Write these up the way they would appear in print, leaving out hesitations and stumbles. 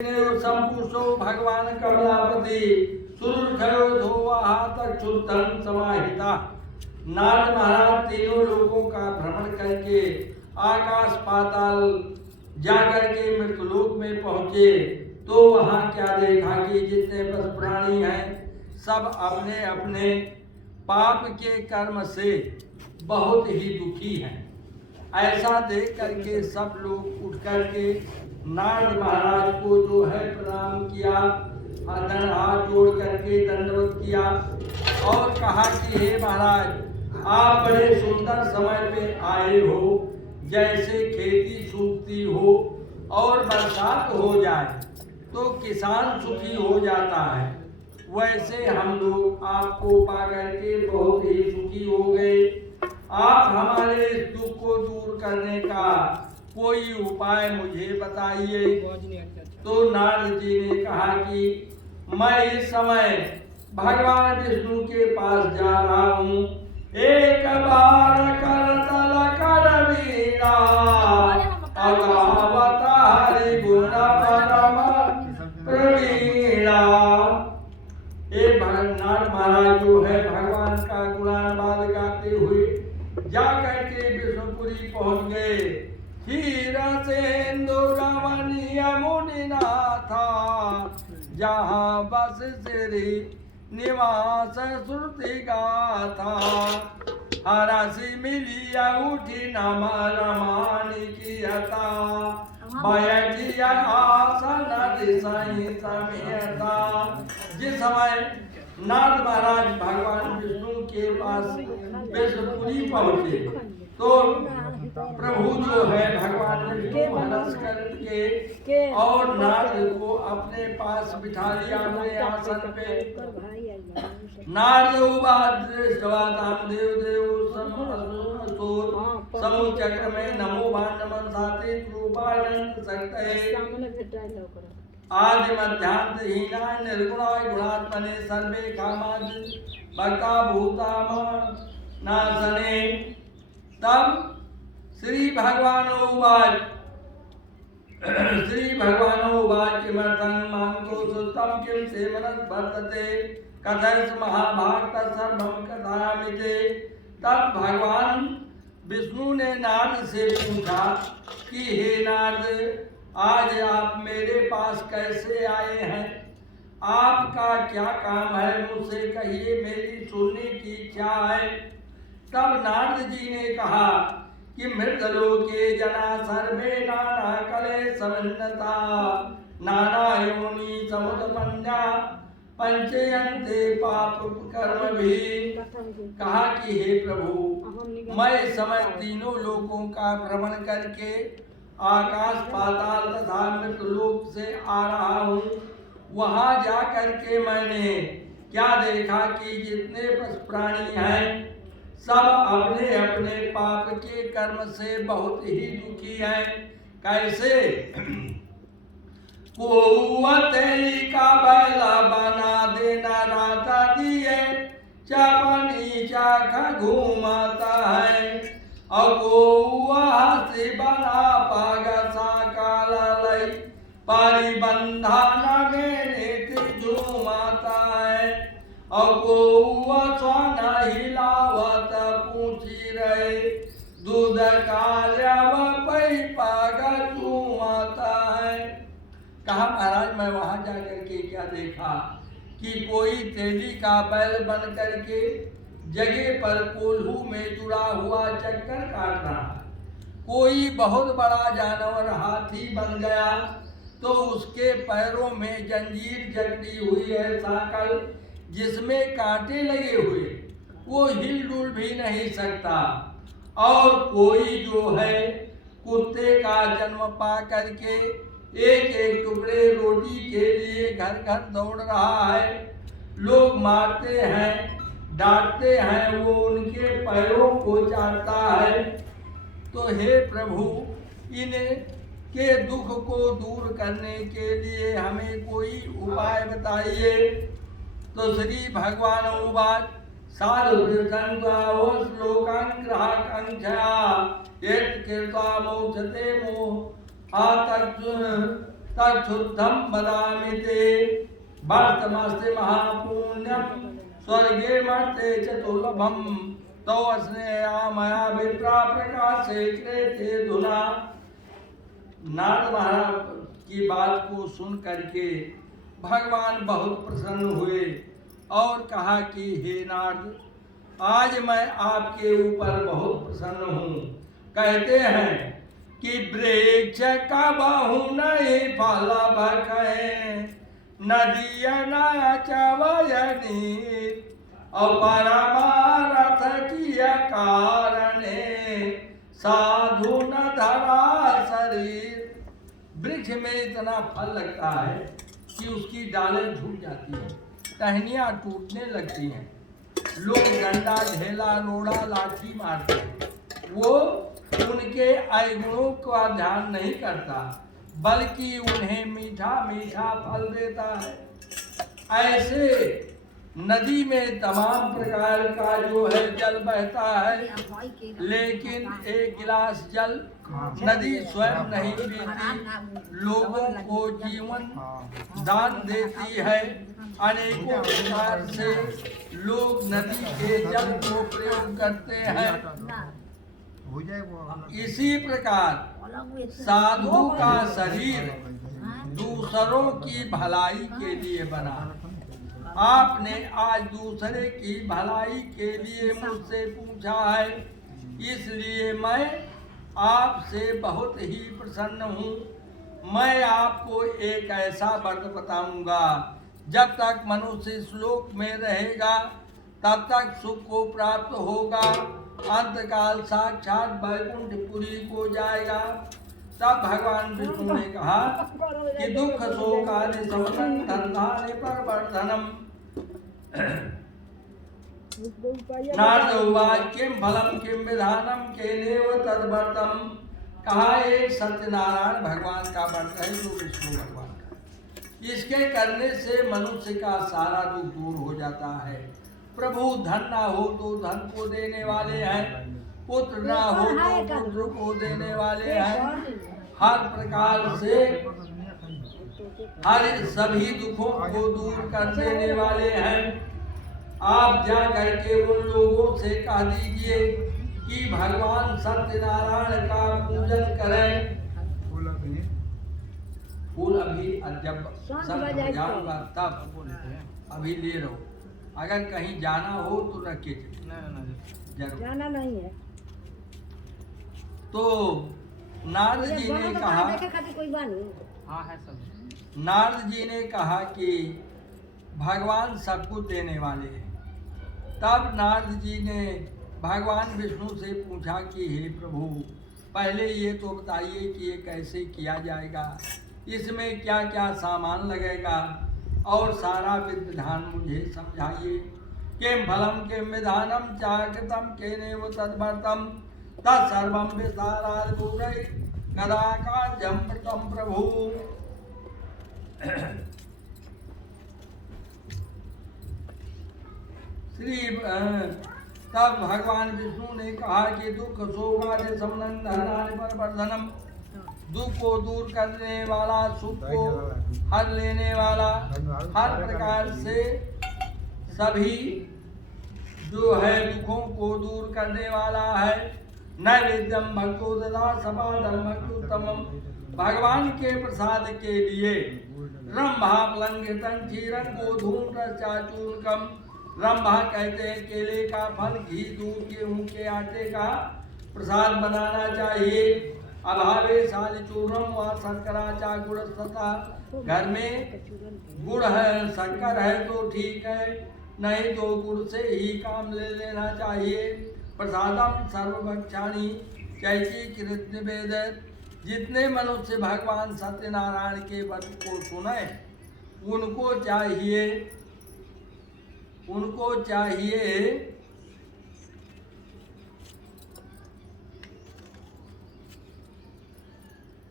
संपुषो भगवान कमलापति सुरक्षयो तक शुद्धं समाहिता। नारद महाराज तीनों लोगों का भ्रमण करके आकाश पाताल जाकर के मृतलोक में पहुंचे तो वहां क्या देखा कि जितने पशु प्राणी हैं सब अपने अपने पाप के कर्म से बहुत ही दुखी हैं। ऐसा देख करके सब लोग उठ करके नारद महाराज को जो है प्रणाम किया, हाथ जोड़ करके दंडवत किया और कहा कि हे महाराज, आप बड़े सुंदर समय पे आए हो। जैसे खेती सूखती हो और बरसात हो जाए तो किसान सुखी हो जाता है, वैसे हम लोग आपको पा करके बहुत ही सुखी हो गए। आप हमारे इस दुख को दूर करने का कोई उपाय मुझे बताइए। तो नारद जी ने कहा कि मैं इस समय भगवान विष्णु के पास जा रहा हूँ। एक बार करतल कर वीरा अगावतारि गुण परम प्रवीणा। नारद महाराज जो है भगवान का गुणानुवाद गाते हुए जाकर के विष्णुपुरी पहुंच गए। क्षीरसेंदु रमणीय मुनिनाथा जहाँ बस श्री निवास श्रुति गाथा। हरसि मिलिया उठी नम रमानी कियता बैठिया आसन दिशाई समेता। जिस समय नारद महाराज भगवान विष्णु के पास विष्णुपुरी पहुंचे तो प्रभु जो है भगवान विष्णु हंस करके और नारद को अपने पास बिठा लिया अपने आसन पे। नारद समूह चक्र में नमो भांडमन साते कृपानंद सकते आदि मध्यांत हीना निर्गुणाय गुणात्मने सर्वे कामाद भक्ता भूतामा नासने। तब श्री भगवान उवाच किमर्थं मांगो सुतम किम सेवनस वर्तते कथयस महाभाग तत्सर्वं कथयामि। तब भगवान विष्णु ने नारद से पूछा कि हे नारद, आज आप मेरे पास कैसे आए हैं? आपका क्या काम है? मुझसे कहिए, मेरी सुनने की इच्छा है। तब नारद जी ने कहा कि मृतलोके जना सर्वे नाना कले समन्नता नाना योनि समुत्पन्ना पंचयन्ते पाप कर्म भी। कहा कि हे प्रभु, मैं इस समय तीनों लोकों का भ्रमण करके आकाश पाताल तथा मृतलोक से आ रहा हूँ। वहाँ जा करके मैंने क्या देखा कि जितने पशु प्राणी हैं सब अपने अपने पाप के कर्म से बहुत ही दुखी हैं। कैसे? कोवतेली का बैला बना देना राता दिए चापनी चाखा घूमाता है और कौआ से बना पागा साकाल लई परिबंधा नगेने झूमाता है और कौआ स्वाना हिलावत पूछी रहे दूध काल्याव पै पागा चूमाता है। कहा महाराज, मैं वहां जाकर के क्या देखा कि कोई तेली का बैल बन करके जगह पर कोल्हू में जुड़ा हुआ चक्कर काट रहा। कोई बहुत बड़ा जानवर हाथी बन गया तो उसके पैरों में जंजीर जकड़ी हुई है, साकल जिसमें कांटे लगे हुए, वो हिलडुल भी नहीं सकता। और कोई जो है कुत्ते का जन्म पा करके एक एक टुकड़े रोटी के लिए घर घर दौड़ रहा है। लोग मारते हैं, डांटते हैं, वो उनके पैरों को चाटता है। तो हे प्रभु, इनके दुख को दूर करने के लिए हमें कोई उपाय बताइए। तो श्री भगवान उवाच साधु श्लोकं ग्राहकंक्षया यत् कृत्वा मोक्षते मोह तच्छुद्धम वदामि ते वर्तमस्ते महापुण्यम स्वर्गे मर्ते च दुर्लभम तो स्नेहा विप्रा प्रकाशे कृते धुना। नारद महाराज की बात को सुन करके भगवान बहुत प्रसन्न हुए और कहा कि हे नारद, आज मैं आपके ऊपर बहुत प्रसन्न हूँ। कहते हैं कि वृक्ष का बहु नहीं फल भखे, नदिया नाचवयनी और परमारथ किया कारणे, साधु न धरा शरीर। वृक्ष में इतना फल लगता है कि उसकी डालें झुक जाती हैं, टहनियाँ टूटने लगती हैं, लोग डंडा ढेला रोड़ा लाठी मारते हैं। वो उनके अवगुणों का ध्यान नहीं करता, बल्कि उन्हें मीठा मीठा फल देता है। ऐसे नदी में तमाम प्रकार का जो है जल बहता है, लेकिन एक गिलास जल नदी स्वयं नहीं पीती, लोगों को जीवन दान देती है। अनेकों प्रकार से लोग नदी के जल को प्रयोग करते हैं। इसी प्रकार साधु का शरीर दूसरों की भलाई के लिए बना। आपने आज दूसरे की भलाई के लिए मुझसे पूछा है, इसलिए मैं आपसे बहुत ही प्रसन्न हूँ। मैं आपको एक ऐसा व्रत बताऊंगा, जब तक मनुष्य इस लोक में रहेगा तब तक सुख को प्राप्त होगा, अंतकाल साक्षात वैकुंठपुरी को जाएगा। तब भगवान विष्णु ने कहा कि दुख शोक आदि समधाने पर वर्धनम। नारद उवाच किम फलम किम विधानम केनेव तद्व्रतम। कहा एक सत्यनारायण भगवान का व्रत है जो विष्णु भगवान का, इसके करने से मनुष्य का सारा दुख दूर हो जाता है। प्रभु धन ना हो तो धन को देने वाले हैं, पुत्र ना हो तो पुत्र को देने वाले हैं। हर प्रकार से हर सभी दुखों को दूर कर देने वाले हैं। आप जा करके उन लोगों से कह दीजिए कि भगवान सत्यनारायण का पूजन करें। फूल अभी जब सब जाऊंगा तब अभी ले रहो। अगर कहीं जाना हो तो रख के जरूर, जाना नहीं है। तो नारद जी ने कहा, नारद जी ने कहा कि भगवान सब कुछ देने वाले हैं। तब नारद जी ने भगवान विष्णु से पूछा कि हे प्रभु, पहले ये तो बताइए कि ये कैसे किया जाएगा, इसमें क्या क्या सामान लगेगा, और सारा विधान मुझे समझाइए। किम फलम किम विधानम चाकृतम केनेव तद्व्रतम तत्सर्वं विस्तारात् गुरै कदाकार्यं कृतं प्रभु। तब भगवान विष्णु ने कहा कि दुख शोक आदि समनंदनानि परवर्धनम, दुख को दूर करने वाला, सुख को हर लेने वाला, हर प्रकार से सभी जो है दुखों को दूर करने वाला है। नैवेद्यम भक्तो ददा समादम भक्तोत्तमम। भगवान के प्रसाद के लिए रंभा प्लंघितं क्षीरं गोधूम रसचाचूर्णकम। रंभा कहते हैं केले का फल, घी, दूध, गेहूं के आटे का प्रसाद बनाना चाहिए। अभावे शालिचूर्णम व शर्करा चा गुड़ तथा। घर में गुड़ है, शक्कर है तो ठीक है, नहीं तो गुड़ से ही काम ले लेना चाहिए। प्रसादम सर्वभक्षाणी चैती कृत निवेद। जितने मनुष्य भगवान सत्यनारायण के व्रत को सुने उनको चाहिए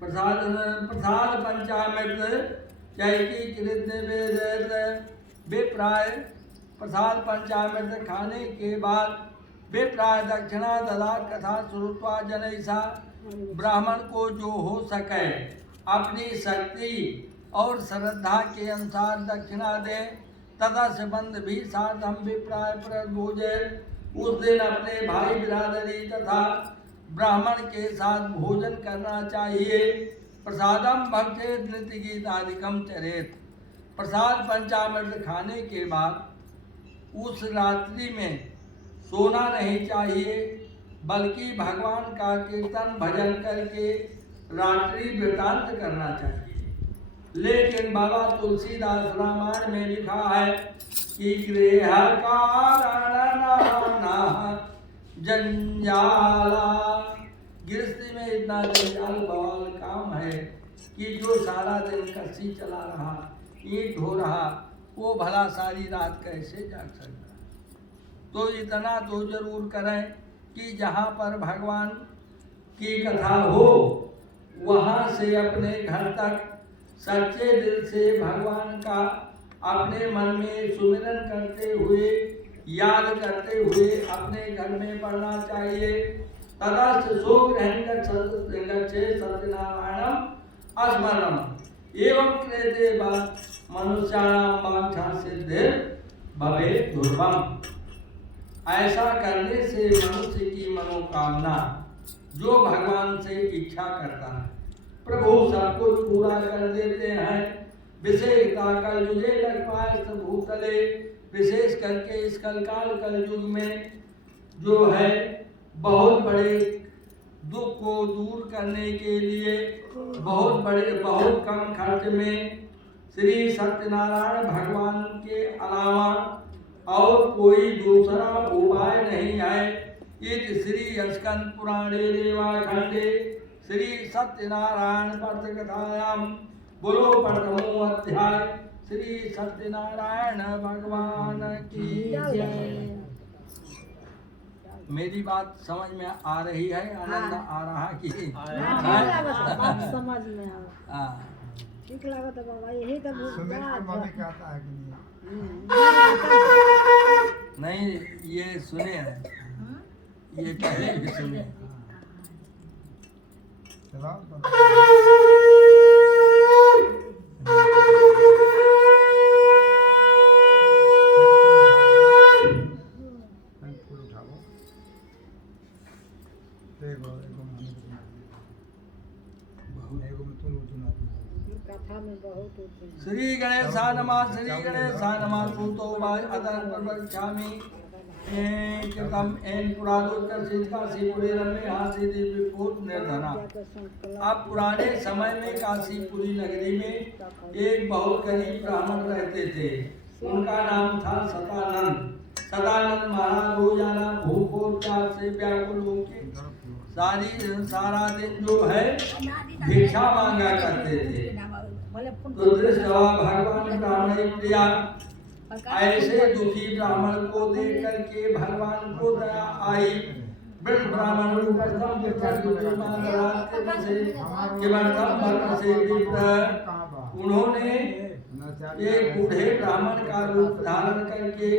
प्रसाद पंचामृत चैती कृत निवेद। विप्राय प्रसाद पंचामृत खाने के बाद विप्राय दक्षिणा ददा कथा श्रुत्वा जनैसा। ब्राह्मण को जो हो सके अपनी शक्ति और श्रद्धा के अनुसार दक्षिणा दे तथा संबंध भी साधम विप्राय प्रभोजे। उस दिन अपने भाई बिरादरी तथा ब्राह्मण के साथ भोजन करना चाहिए। प्रसादम भक्षेत नृत्य गीतादिकम चरेत। प्रसाद पंचामृत खाने के बाद उस रात्रि में सोना नहीं चाहिए, बल्कि भगवान का कीर्तन भजन करके रात्रि वृतांत करना चाहिए। लेकिन बाबा तुलसीदास रामायण में लिखा है कि गृह कारण जंजाला। गृहस्थी में इतना जंजाल बवाल काम है कि जो सारा दिन कस्सी चला रहा, ईंट ढो रहा, वो भला सारी रात कैसे जाग सकता। तो इतना तो जरूर करें कि जहाँ पर भगवान की कथा हो वहाँ से अपने घर तक सच्चे दिल से भगवान का अपने मन में सुमिरन करते हुए, याद करते हुए अपने घर में पढ़ना चाहिए। तदस्त सोग्रहण गच्छे सत्यनारायणम स्मरणम एवं क्रियते मनुष्याणां वांछा सिद्धि भवेत् दुर्लभम। ऐसा करने से मनुष्य की मनोकामना जो भगवान से इच्छा करता है प्रभु सब कुछ पूरा कर देते हैं। विशेषता कलयुगे लक्ष्मायस्त भूतले। विशेष करके इस कलकाल कलयुग में जो है बहुत बड़े दुख को दूर करने के लिए बहुत कम खर्च में श्री सत्यनारायण भगवान के अलावा और कोई दूसरा उपाय नहीं है। इत श्री स्कंद पुराणे रेवाखंडे श्री सत्यनारायण व्रत कथायाम बोलो प्रथमो अध्याय श्री सत्यनारायण भगवान की जय। मेरी बात समझ में आ रही है? आनंद आ रहा कि समझ में आ ठीक लगा तो बाबा यही तो कहता है कि नहीं ये सुने हैं, ये पहले भी सुने। श्री गणेशा नमः श्री गणेशा नमः सूतो वाज अदर प्रवक्ष्यामि कृतम एन पुरादोत्तर काशीपुरी रमे हासी विपुल निर्धना। अब पुराने समय में काशीपुरी नगरी में एक बहुत गरीब ब्राह्मण रहते थे। उनका नाम था सदानंद। सदानंद महाराज रोजाना भूख और प्यास से व्याकुल होकर सारा दिन जो है भिक्षा मांगा करते थे। तो दृष्टवा भगवान ब्राह्मण प्रिया। ऐसे दुखी ब्राह्मण को देख करके भगवान को दया आई। वृद्ध ब्राह्मण उन्होंने एक बूढ़े ब्राह्मण का रूप धारण करके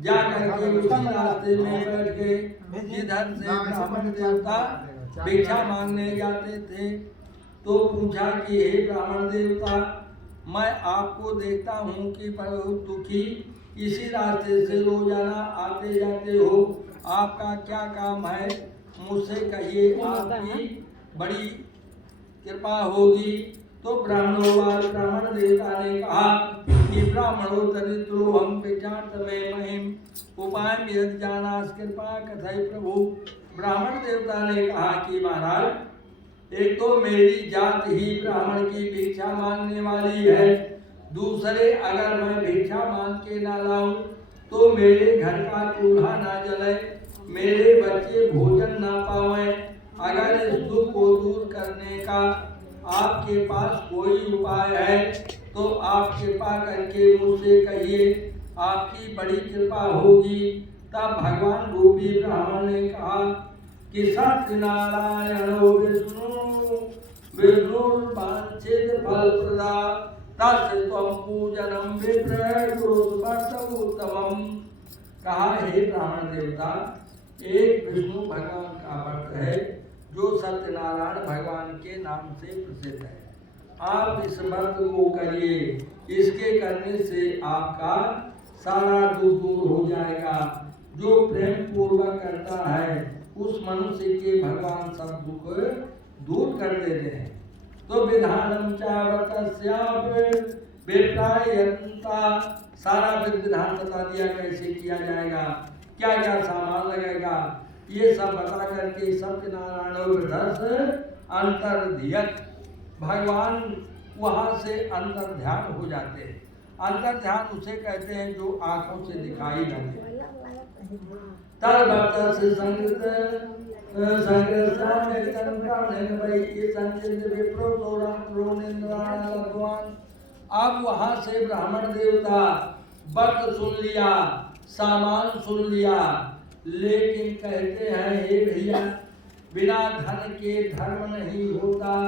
जा करके उसी रास्ते में बैठ गए जिधर से ब्राह्मण देवता भिक्षा मांगने जाते थे। तो पूछा कि हे ब्राह्मण देवता, मैं आपको देखता हूँ कि बहुत दुखी इसी रास्ते से रोजाना आते जाते हो, आपका क्या काम है? मुझसे कहिए, आपकी बड़ी कृपा होगी। तो ब्राह्मण देवता ने कहा कि ब्राह्मणो दरिद्रो हम विचार में महिम उपाय यदि जानास कृपा कथय प्रभु। ब्राह्मण देवता ने कहा कि महाराज, एक तो मेरी जात ही ब्राह्मण की भिक्षा मांगने वाली है, दूसरे अगर मैं भिक्षा मांग के ना लाऊं तो मेरे घर का चूल्हा ना जले, मेरे बच्चे भोजन ना पावें। अगर इस दुख को दूर करने का आपके पास कोई उपाय है तो आप कृपा करके मुझसे कहिए, आपकी बड़ी कृपा होगी। तब भगवान रूपी ब्राह्मण ने कहा कि सत्यनारायणो विष्णुर्वांछित फल प्रदा तस्य त्वं पूजनम विप्रकृतोत्तमम्। कहा, हे ब्राह्मण देवता, एक विष्णु भगवान का व्रत है जो सत्यनारायण भगवान के नाम से प्रसिद्ध है। आप इस व्रत को करिए, इसके करने से आपका सारा दुख दूर हो जाएगा। जो प्रेम पूर्वक करता है उस मनुष्य के भगवान सब दुख दूर कर देते हैं। तो विधानम चावतस्यापि विप्रायन्ता, सारा विधान बता दिया कैसे किया जाएगा, क्या क्या सामान लगेगा, ये सब बता करके सत्यनारायण अंतर्धियत, भगवान वहाँ से अंतर ध्यान हो जाते हैं। अंतर ध्यान उसे कहते हैं जो आंखों से दिखाई न दे। तद से संगत अब वहां से ब्राह्मण देवता व्रत सुन लिया, सामान सुन लिया, लेकिन कहते हैं हे भैया बिना धन के धर्म नहीं होता।